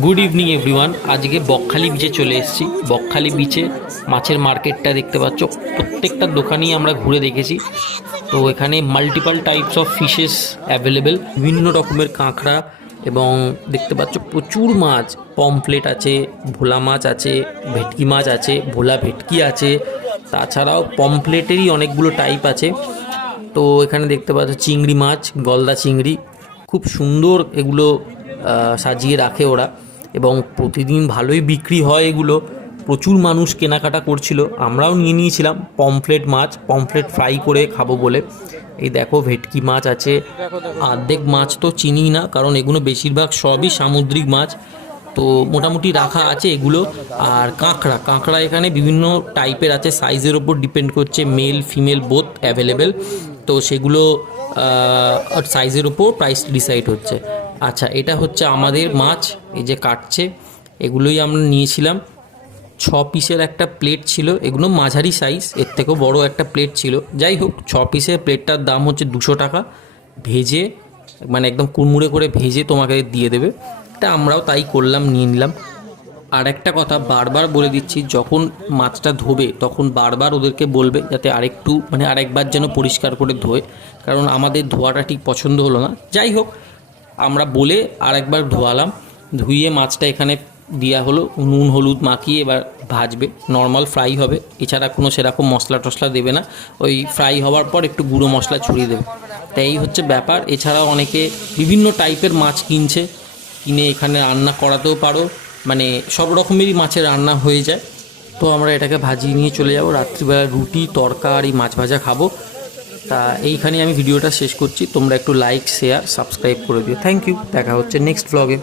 Good evening everyone. আজকে বকখালি বিচে চলে এসেছি। বকখালি বিচে মাছের মার্কেটটা দেখতে পাচ্ছ, প্রত্যেকটা দোকানেই আমরা ঘুরে দেখেছি। তো এখানে multiple types of fishes available, বিভিন্ন রকমের কাঁকড়া, এবং দেখতে পাচ্ছ প্রচুর মাছ। পমফ্লেট আছে, ভোলা মাছ আছে, ভেটকি মাছ আছে, ভোলা ভেটকি আছে, তাছাড়াও পমফ্লেটেরই অনেকগুলো টাইপ আছে। তো এখানে দেখতে পাচ্ছ চিংড়ি মাছ, গলদা চিংড়ি, খুব সুন্দর এগুলো সাজিয়ে রাখে ওরা, এবং প্রতিদিন ভালোই বিক্রি হয় এগুলো। প্রচুর মানুষ কেনাকাটা করছিল, আমরাও নিয়ে নিয়েছিলাম পমফ্লেট মাছ, পমফ্লেট ফ্রাই করে খাবো বলে। এই দেখো ভেটকি মাছ আছে। অর্ধেক মাছ তো চিনি না, কারণ এগুলো বেশিরভাগ সবই সামুদ্রিক মাছ, তো মোটামুটি রাখা আছে এগুলো। আর কাঁকড়া, কাঁকড়া এখানে বিভিন্ন টাইপের আছে, সাইজের ওপর ডিপেন্ড করছে, মেল ফিমেল বোথ অ্যাভেলেবেল। তো সেগুলো সাইজের ওপর প্রাইস ডিসাইড হচ্ছে। আচ্ছা, এটা হচ্ছে আমাদের মাছ, এই যে কাটছে, এগুলোই আমরা নিয়েছিলাম। 6 পিসের একটা প্লেট ছিল, এগুলো মাঝারি সাইজ, এর থেকেও বড় একটা প্লেট ছিল। যাই হোক, 6 পিসের প্লেটটার দাম হচ্ছে 200 টাকা। ভেজে, মানে একদম কুড়মুড়ে করে ভেজে তোমাকে দিয়ে দেবে। তা আমরাও তাই করলাম, নিয়ে নিলাম। আর একটা কথা বারবার বলে দিচ্ছি, যখন মাছটা ধোবে তখন বারবার ওদেরকে বলবে যাতে আরেকটু, মানে আরেকবার যেন পরিষ্কার করে ধোয়, কারণ আমাদের ধোয়াটা ঠিক পছন্দ হলো না। যাই হোক, আমরা বলে আরেকবার ধোয়ালাম, ধুইয়ে মাছটা এখানে দেওয়া হলো, নুন হলুদ মাখিয়ে এবার ভাজবে। নর্মাল ফ্রাই হবে, এছাড়া কোনো সেরকম মশলা টশলা দেবে না। ওই ফ্রাই হওয়ার পর একটু গুঁড়ো মশলা ছড়িয়ে দেবে, তাই এই হচ্ছে ব্যাপার। এছাড়াও অনেকে বিভিন্ন টাইপের মাছ কিনছে, কিনে এখানে রান্না করাতেও পারো, মানে সব রকমেরই মাছের রান্না হয়ে যায়। তো আমরা এটাকে ভাজিয়ে নিয়ে চলে যাব, রাত্রিবেলা রুটি তরকারি মাছ ভাজা খাবো। তা এইখানে আমি ভিডিওটা শেষ করছি। তোমরা একটু লাইক শেয়ার সাবস্ক্রাইব করে দিও। থ্যাংক ইউ, দেখা হচ্ছে নেক্সট ব্লগে।